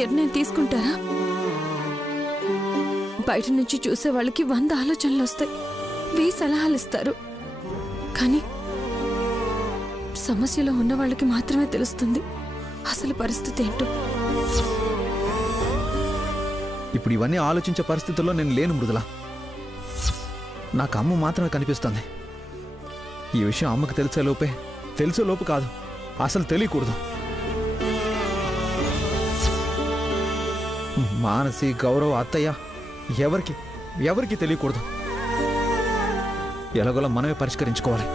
నిర్ణయం తీసుకుంటారా? బయట నుంచి చూసే వాళ్ళకి 100 ఆలోచనలు వస్తాయి, 1000 సలహాలు ఇస్తారు. కానీ సమస్యలో ఉన్న వాళ్ళకి మాత్రమే తెలుస్తుంది అసలు పరిస్థితి ఏంటో. ఇప్పుడు ఇవన్నీ ఆలోచించే పరిస్థితుల్లో నేను లేను మృదుల. నాకు అమ్మ మాత్రమే కనిపిస్తుంది. ఈ విషయం అమ్మకు తెలిసే లోపు కాదు, అసలు తెలియకూడదు. మానసి, గౌరవ్, అత్తయ్య ఎవరికి తెలియకూడదు. ఎలాగోలా మనమే పరిష్కరించుకోవాలి.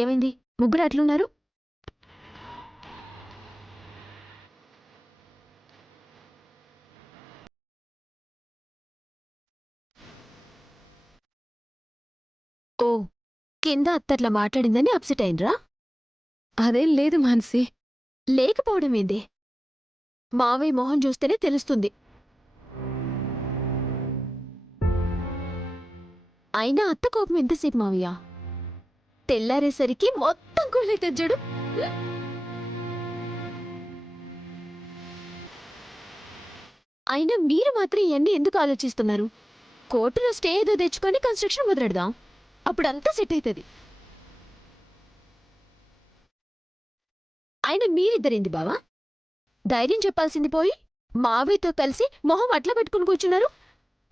ఏమైంది? ముగ్గురు అట్లున్నారు? ఓ, కింద అత్తట్లా మాట్లాడిందని అప్సెట్ అయినరా? అదేం లేదు మానసి. లేకపోవడం ఏంది? మావయ్య మొహం చూస్తేనే తెలుస్తుంది. అయినా అత్త కోపం ఎంతసేపు మావయ్య? తెల్లారేసరికి మొత్తం కూలైతే తెచ్చాడు. అయినా మీరు మాత్రం ఇవన్నీ ఎందుకు ఆలోచిస్తున్నారు? కోర్టులో స్టే ఏదో తెచ్చుకొని కన్స్ట్రక్షన్ మొదలెడదాం, అప్పుడంతా సెట్ అవుతుంది. అయినా మీరిద్దరింది బావా, ధైర్యం చెప్పాల్సింది పోయి మావయ్యతో కలిసి మొహం అట్లా పెట్టుకుని కూర్చున్నారు.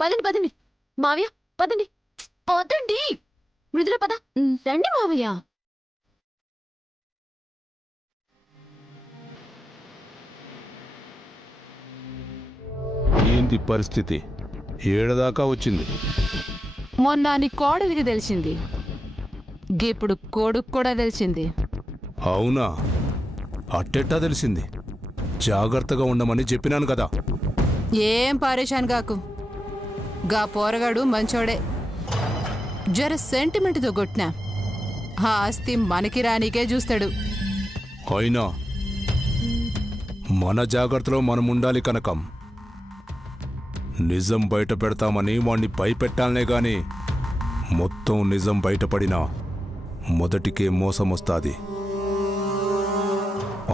పదండి మావయ్య, పదండి. మృదుల పద. రండి మావయ్య. ఏంది పరిస్థితి? ఏడదాకా వచ్చింది. మొన్న నీ కోడలికి తెలిసింది, ఇప్పుడు కొడుకు కూడా తెలిసింది. అవునా? అట్టెట్టా తెలిసింది? జాగ్రత్తగా ఉండమని చెప్పినాను కదా. ఏం పారేశాను కాకు, గా పోరగాడు మంచోడే. జర సెంటిమెంట్తో కొట్టినా ఆ ఆస్తి మనకి రానికే చూస్తాడు. అయినా మన జాగ్రత్తలో మనముండాలి కనకం. నిజం బయట పెడతామని వాణ్ణి భయపెట్టాలనే గాని మొత్తం నిజం బయటపడినా మొదటికే మోసం వస్తాది.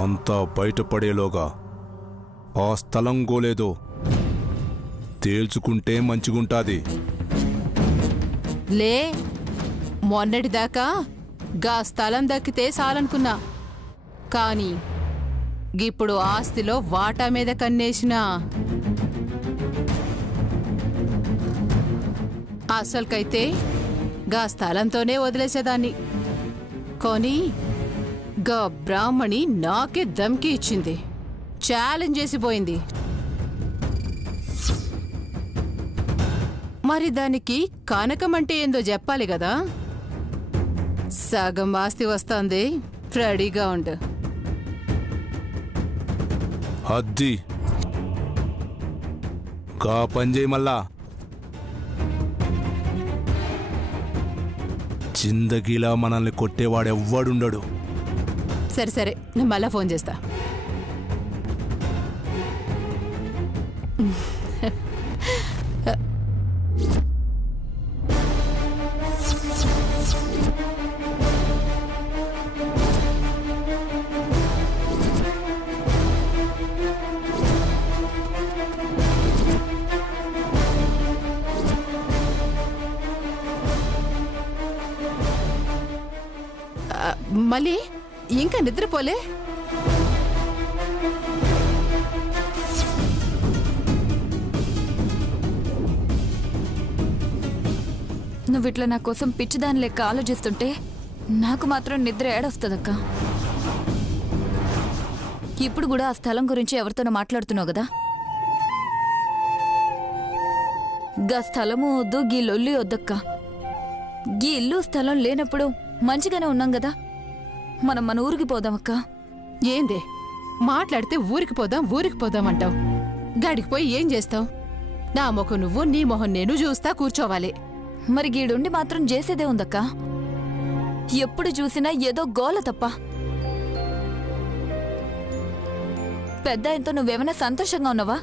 అంతా బయటపడేలోగా ఆ స్థలం గోలేదో తేల్చుకుంటే మంచిగుంటాది. లే, మొన్నటిదాకా గా స్థలం దక్కితే చాలనుకున్నా, కానీ ఇప్పుడు ఆస్తిలో వాటా మీద కన్నేసిన అసలుకైతే గా స్థలంతోనే వదిలేసేదాన్ని. కానీ గా బ్రాహ్మణి నాకే ధమ్కి ఇచ్చింది, ఛాలెంజ్ చేసిపోయింది. మరి దానికి కనకం అంటే ఏందో చెప్పాలి కదా. సగం ఆస్తి వస్తుంది, రెడీగా ఉండు. అద్ది గా పనిచేయి. మళ్ళా జిందగీలా మనల్ని కొట్టేవాడెవ్వడుండడు. సరే, నేను మళ్ళా ఫోన్ చేస్తా. మళ్ళీ ఇంకా నిద్రపోలే? నువ్విట్లా నా కోసం పిచ్చిదాని లెక్క ఆలోచిస్తుంటే నాకు మాత్రం నిద్ర ఏడొస్తుందక్క. ఇప్పుడు కూడా ఆ స్థలం గురించి ఎవరితోనో మాట్లాడుతున్నావు కదా? గా స్థలము వద్దు, గీ లొల్లి వద్దక్క. గీ ఇల్లు స్థలం లేనప్పుడు మంచిగానే ఉన్నాం కదా. మనం మన ఊరికి పోదామక్క. ఏందే మాట్లాడితే ఊరికి పోదాం అంటావు. గాడికి పోయి ఏం చేస్తావు? నా మొహం నువ్వు, నీ మొహం నేను చూస్తా కూర్చోవాలి. మరి గీడుండి మాత్రం చేసేదే ఉందక్క. ఎప్పుడు చూసినా ఏదో గోల తప్ప. పెద్ద ఆయనతో నువ్వేమైనా సంతోషంగా ఉన్నావా?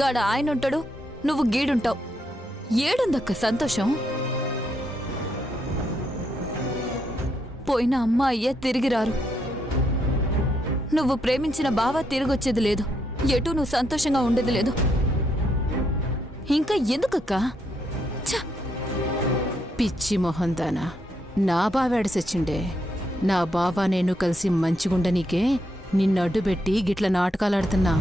గాడ ఆయన ఉంటాడు, నువ్వు గీడుంటావు. ఏడుందక్క సంతోషం? పోయిన అమ్మ అయ్యే తిరిగి రారు. నువ్వు ప్రేమించిన బావ తిరిగొచ్చేది లేదు. ఎటూ నువ్వు సంతోషంగా ఉండేది లేదు. ఇంకా ఎందుకక్కా? పిచ్చి మొహం దానా, నా బావేడసొచ్చిండే. నా బావ నేను కలిసి మంచిగుండనీకే నిన్ను అడ్డుపెట్టి గిట్ల నాటకాలాడుతున్నా.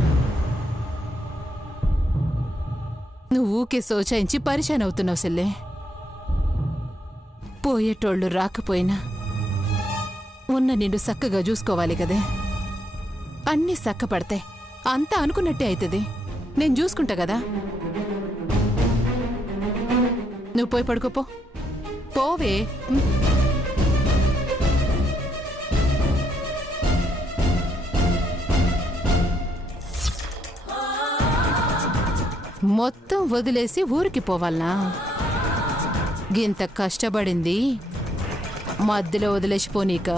నువ్వు ఊకే సోచాయించి పరిశాన్ అవుతున్నావు సెల్లే. పోయేటోళ్ళు రాకపోయినా ఉన్న నిన్ను చక్కగా చూసుకోవాలి కదే. అన్నీ చక్కపడతాయి. అంతా అనుకున్నట్టే అవుతుంది. నేను చూసుకుంటా కదా. నువ్వు పోయి పడుకోపో. పోవే. మొత్తం వదిలేసి ఊరికి పోవాలనా? గింత కష్టపడింది మధ్యలో వదిలేసిపోనీక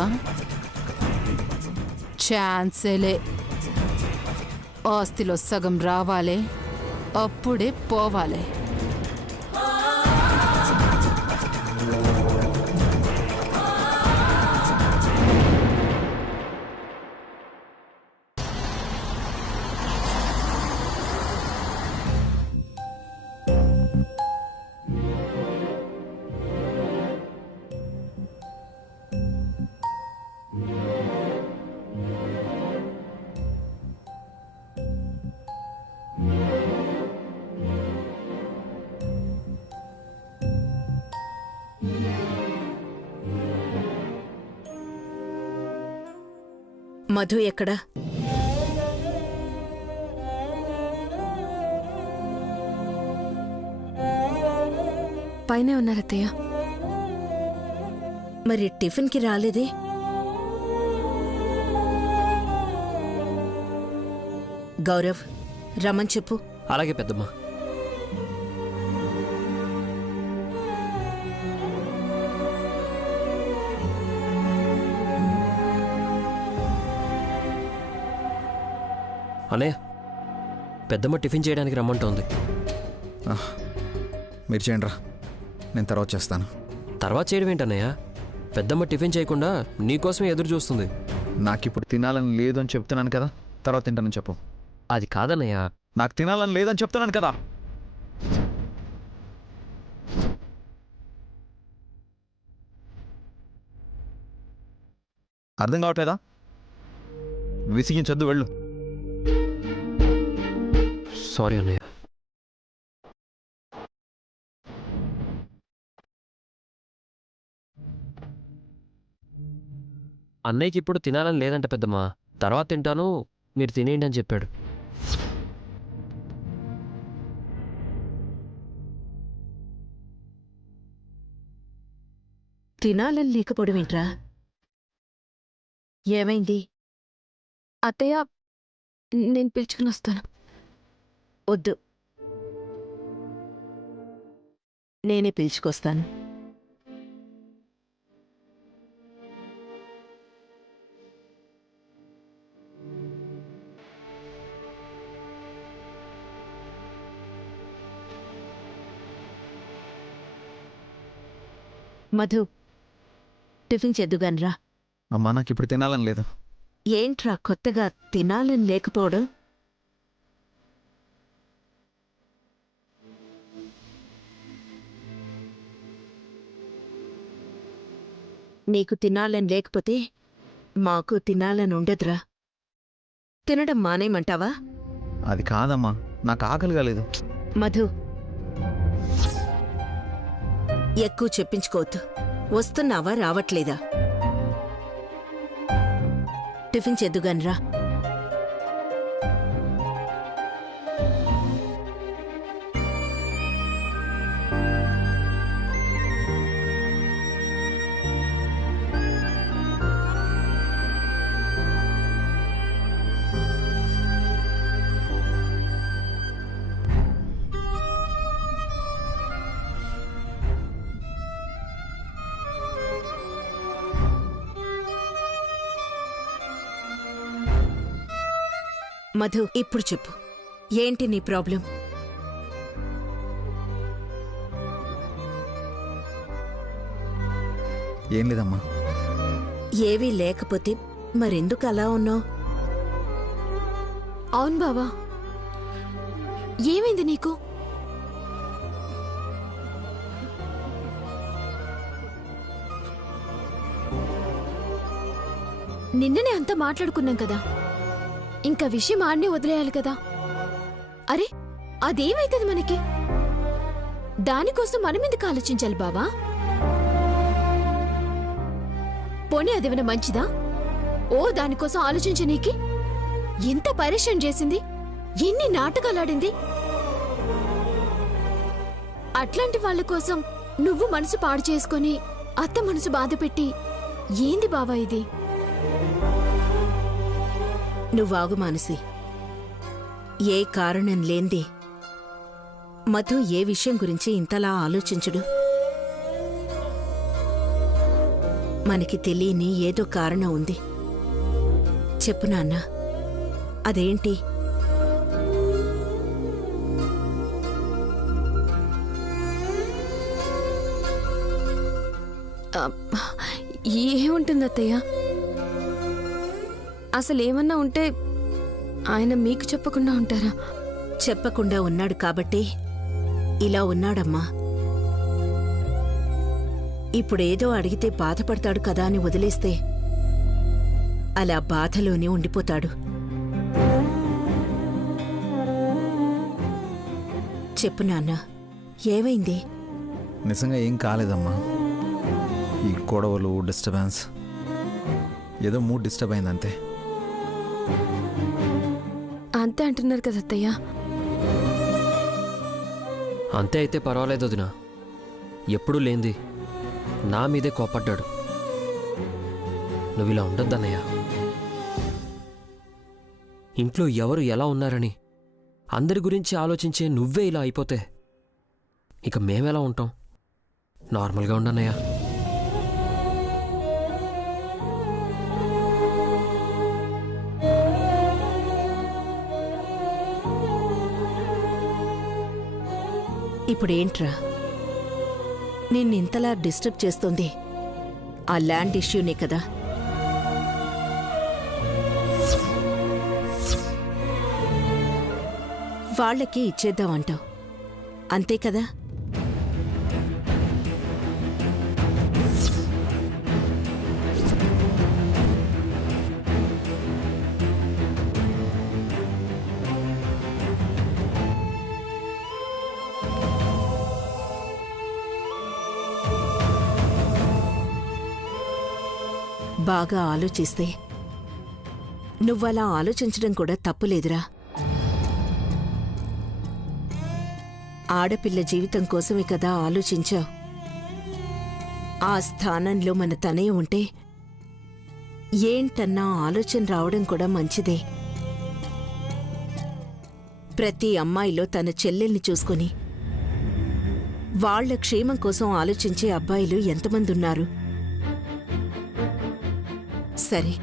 ఛాన్సేలే. ఆస్తిలో సగం రావాలే, అప్పుడే పోవాలే. మధు ఎక్కడా? పైనే ఉన్నారత్తయ్య. మరి టిఫిన్కి రాలేదే? గౌరవ్, రమ్మని చెప్పు. అలాగే పెద్దమ్మా. అన్నయ్య, పెద్దమ్మ టిఫిన్ చేయడానికి రమ్మంటోంది. మీరు చేయండి రా, నేను తర్వాత చేస్తాను. తర్వాత చేయడం ఏంటన్నయ్య? పెద్దమ్మ టిఫిన్ చేయకుండా నీకోసమే ఎదురు చూస్తుంది. నాకు ఇప్పుడు తినాలని లేదు అని చెప్తున్నాను కదా, తర్వాత తింటానని చెప్పు. అది కాదన్నయ్య. నాకు తినాలని లేదని చెప్తున్నాను కదా. అర్థం కావట్లేదా? విసిగించొద్దు, వెళ్ళు. సారీ అన్నయ్య. అన్నయ్యకి ఇప్పుడు తినాలని లేదంట పెద్దమ్మా. తర్వాత తింటాను, మీరు తినేయండి అని చెప్పాడు. తినాలని లేకపోవడం ఏంట్రా? ఏమైంది? అత్తయ్య, నేను పిలుచుకుని వస్తాను. వద్దు, నేనే పిలుచుకొస్తాను. మధు, టిఫిన్ చేద్దుగానరా. అమ్మా, నాకు ఇప్పుడు తినాలని లేదు. ఏంట్రా కొత్తగా తినాలని లేకపోవడం? నీకు తినాలని లేకపోతే మాకు తినాలని ఉండదురా. తినడం మానేయమంటావా? అది కాదమ్మా, నాకు ఆకలిగా లేదు. మధు, ఎక్కువ చెప్పించుకోవద్దు. వస్తున్నావా రావట్లేదా? టిఫిన్ చేద్దుగానరా. మధు, ఇప్పుడు చెప్పు, ఏంటి నీ ప్రాబ్లం? ఏం లేదమ్మా. ఏవీ లేకపోతే మరెందుకు అలా ఉన్నావు? అవును బావా, ఏమైంది నీకు? నిన్ననే అంతా మాట్లాడుకున్నాం కదా, ఇంకా విషయం ఆడనే వదిలేయాలి కదా. అరే, అదేమైతుంది మనకి? దానికోసం మనం ఎందుకు ఆలోచించాలి బావా? పోనీ అదేమైనా మంచిదా? ఓ దానికోసం ఆలోచించనీకి ఎంత పరిశ్రమ చేసింది, ఎన్ని నాటకాలాడింది. అట్లాంటి వాళ్ళ కోసం నువ్వు మనసు పాడు చేసుకొని అత్త మనసు బాధపెట్టి ఏంది బావా ఇది? నువ్వాగు మానసి. ఏ కారణం లేంది మధు ఏ విషయం గురించి ఇంతలా ఆలోచించడు. మనకి తెలియని ఏదో కారణం ఉంది. చెప్పు నాన్న, అదేంటి? ఏముంటుంది అత్తయ్య? అసలేమన్నా ఉంటే ఆయన మీకు చెప్పకుండా ఉంటారా? చెప్పకుండా ఉన్నాడు కాబట్టే ఇలా ఉన్నాడమ్మా. ఇప్పుడేదో అడిగితే బాధపడతాడు కదా అని వదిలేస్తే అలా బాధలోనే ఉండిపోతాడు. చెప్పు నాన్న, ఏమైంది? నిజంగా ఏం కాలేదమ్మా. ఈ గొడవలు, డిస్టర్బెన్స్, ఏదో మూడ్ డిస్టర్బ్ అయిందంతే. అంతే అంటున్నారు కదా అత్తయ్య. అంతే అయితే పర్వాలేదు వదినా. ఎప్పుడూ లేంది నా మీదే కోపడ్డాడు. నువ్వు ఇలా ఉండొద్దన్నయ్య. ఇంట్లో ఎవరు ఎలా ఉన్నారని అందరి గురించి ఆలోచించే నువ్వే ఇలా అయిపోతే ఇక మేమెలా ఉంటాం? నార్మల్గా ఉండన్నయ్య. ఇప్పుడేంట్రా నిన్నింతలా డిస్టర్బ్ చేస్తోంది? ఆ ల్యాండ్ ఇష్యూనే కదా. వాళ్ళకి ఇచ్చేద్దామంటావు, అంతే కదా? బాగా ఆలోచిస్తే నువ్వలా ఆలోచించడం కూడా తప్పులేదురా. ఆడపిల్ల జీవితం కోసమే కదా ఆలోచించావు. ఆ స్థానంలో మన తనయ ఉంటే ఏంటన్నా ఆలోచన రావడం కూడా మంచిదే. ప్రతి అమ్మాయిలో తన చెల్లెల్ని చూసుకొని వాళ్ల క్షేమం కోసం ఆలోచించే అబ్బాయిలు ఎంతమంది ఉన్నారు? సరే,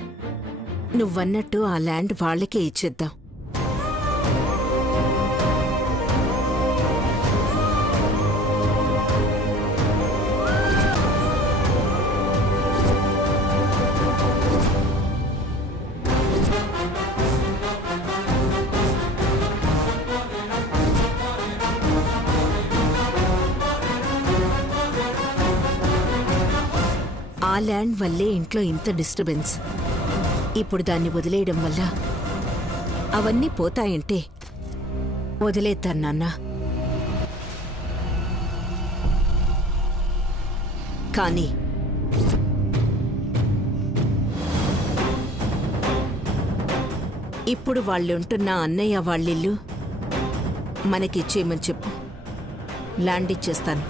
నువ్వన్నట్టు ఆ ల్యాండ్ వాళ్లకే ఇచ్చేద్దాం. ఆ ల్యాండ్ వల్లే ఇంట్లో ఇంత డిస్టర్బెన్స్. ఇప్పుడు దాన్ని వదిలేయడం వల్ల అవన్నీ పోతాయంటే వదిలేద్దాం నాన్న. కానీ ఇప్పుడు వాళ్ళుంటున్న అన్నయ్య వాళ్ళిల్లు మనకిచ్చేయమని చెప్పు, ల్యాండ్ ఇచ్చేస్తాను.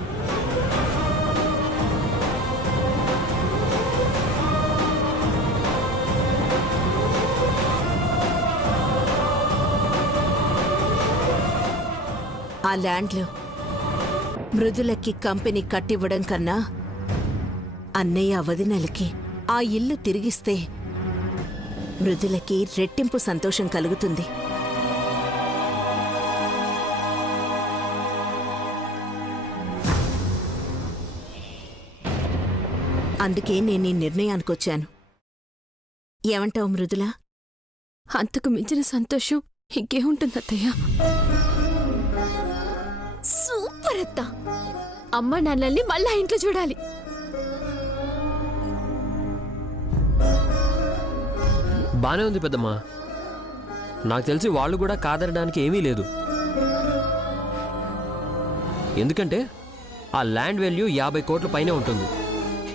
ఆ ల్యాండ్లో మృదులకి కంపెనీ కట్టివ్వడం కన్నా అన్నయ్య వదినలకి ఆ ఇల్లు తిరిగిస్తే మృదులకి రెట్టింపు సంతోషం కలుగుతుంది. అందుకే నేను ఈ నిర్ణయానికి వచ్చాను. ఏమంటావు మృదులా? అంతకు మించిన సంతోషం ఇంకేముంటుంది అత్తయ్య. సూపర్ అత్త! అమ్మ నాన్నల్ని మళ్ళా ఇంట్లో చూడాలి. బానే ఉంది పెద్దమ్మా. నాకు తెలిసి వాళ్ళు కూడా కాదనడానికి ఏమీ లేదు. ఎందుకంటే ఆ ల్యాండ్ వాల్యూ 50 కోట్ల పైనే ఉంటుంది.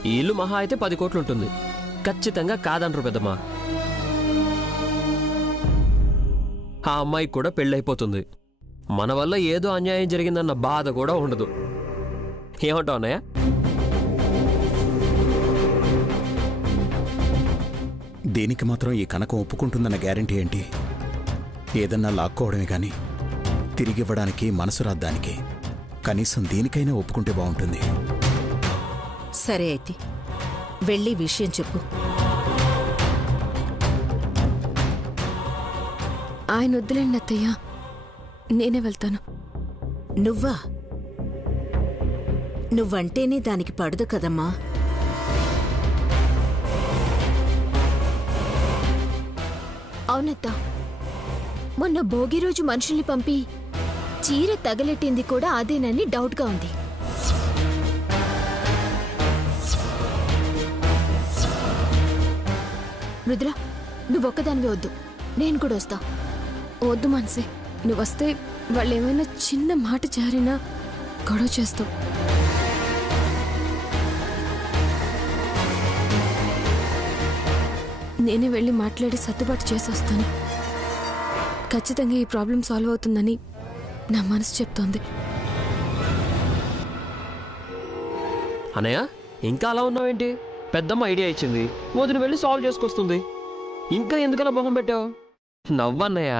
ఈ ఇల్లు మహా అయితే 10 కోట్లు ఉంటుంది. ఖచ్చితంగా కాదనరు పెద్దమ్మా. ఆ అమ్మాయికి కూడా పెళ్ళైపోతుంది. మన వల్ల ఏదో అన్యాయం జరిగిందన్న బాధ కూడా ఉండదు. ఏమంటావు అన్నయ్య? దీనికి మాత్రం ఈ కనకం ఒప్పుకుంటుందన్న గ్యారెంటీ ఏంటి? ఏదన్నా లాక్కోవడమే కానీ తిరిగివ్వడానికి మనసు రాద్దానికి కనీసం దీనికైనా ఒప్పుకుంటే బాగుంటుంది. సరే అయితే వెళ్ళి విషయం చెప్పు. ఆయన వద్దులేండి అత్తయ్య, నేనే వెళ్తాను. నువ్వా? నువ్వంటేనే దానికి పడదు కదమ్మా. అవునత్తా, మొన్న భోగి రోజు మనుషుల్ని పంపి చీర తగలెట్టింది కూడా అదేనని డౌట్గా ఉంది. రుద్ర, నువ్వొక్కదానివే వద్దు, నేను కూడా వస్తా. వద్దు మనసే, నువ్వొస్తే వాళ్ళు ఏమైనా చిన్న మాట జారినా గొడవ చేస్తావు. నేనే వెళ్ళి మాట్లాడి సర్దుబాటు చేసొస్తాను. ఖచ్చితంగా ఈ ప్రాబ్లం సాల్వ్ అవుతుందని నా మనసు చెప్తోంది. అన్నయ్య, ఇంకా అలా ఉన్నావేంటి? పెద్దమ్మ ఐడియా ఇచ్చింది, వదిన వెళ్ళి సాల్వ్ చేసుకొస్తుంది. ఇంకా ఎందుకలా మొహం పెట్టావు? నవ్వన్నయ్య.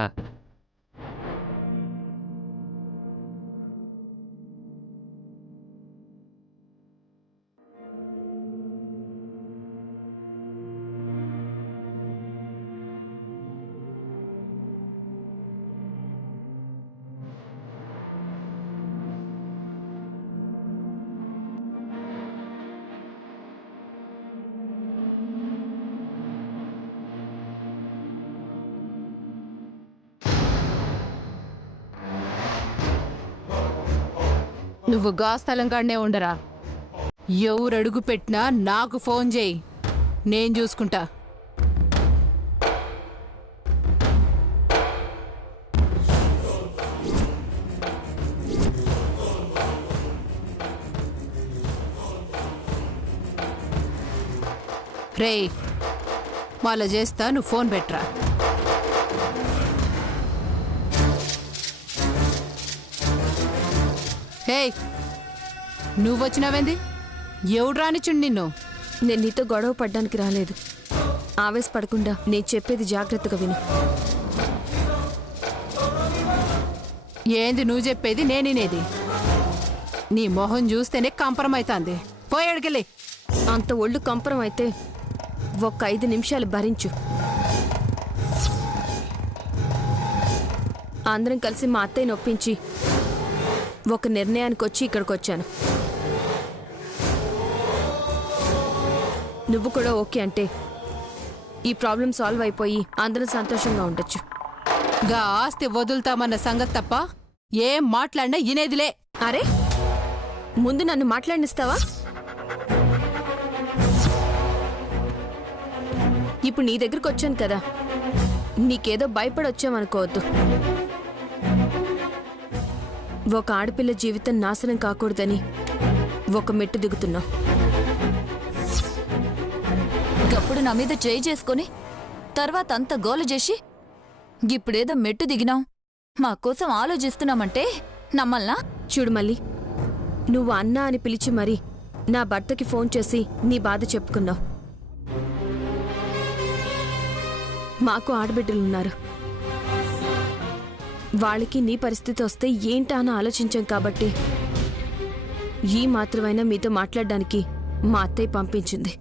నువ్వు గా స్థలం కాడనే ఉండరా. ఎవరు అడుగు పెట్టినా నాకు ఫోన్ చేయి, నేను చూసుకుంటా. రేయ్, వాళ్ళ చేస్తా, నువ్వు ఫోన్ పెట్టరా. హే, నువ్వొచ్చినావేంది? ఎవడు రానిచుండి నిన్ను? నేను నీతో గొడవ పడ్డానికి రాలేదు. ఆవేశపడకుండా నేను చెప్పేది జాగ్రత్తగా విను. ఏంది నువ్వు చెప్పేది నేనేది? నీ మొహం చూస్తేనే కంపరం అవుతుంది. పోయాడికెళ్ళి. అంత ఒళ్ళు కంపరం అయితే ఒక్క 5 నిమిషాలు భరించు. అందరం కలిసి మా అత్తయ్యని ఒప్పించి ఒక నిర్ణయానికి వచ్చి ఇక్కడికి వచ్చాను. నువ్వు కూడా ఓకే అంటే ఈ ప్రాబ్లం సాల్వ్ అయిపోయి అందరం సంతోషంగా ఉండొచ్చు. గా ఆస్తి వదులుతామన్న సంగతి తప్ప ఏం మాట్లాడినా ఇనేదిలే. అరే, ముందు నన్ను మాట్లాడినిస్తావా? ఇప్పుడు నీ దగ్గరకు వచ్చాను కదా, నీకేదో భయపడొచ్చామనుకోవద్దు. ఒక ఆడపిల్ల జీవితం నాశనం కాకూడదని ఒక మెట్టు దిగుతున్నావు. గప్పుడు నా మీద చేయి చేసుకొని తర్వాత అంత గోల చేసి ఇప్పుడేదో మెట్టు దిగినాం, మా కోసం ఆలోచిస్తున్నామంటే నమ్మల్నా? చూడు మళ్ళీ, నువ్వు అన్నా అని పిలిచి మరి నా భర్తకి ఫోన్ చేసి నీ బాధ చెప్పుకున్నావు. మాకు ఆడబిడ్డలున్నారు. వాళ్ళకి నీ పరిస్థితి వస్తే ఏంటా అని ఆలోచించాం కాబట్టి ఈ మాత్రమైనా మీతో మాట్లాడడానికి మా అత్తయ్య పంపించింది.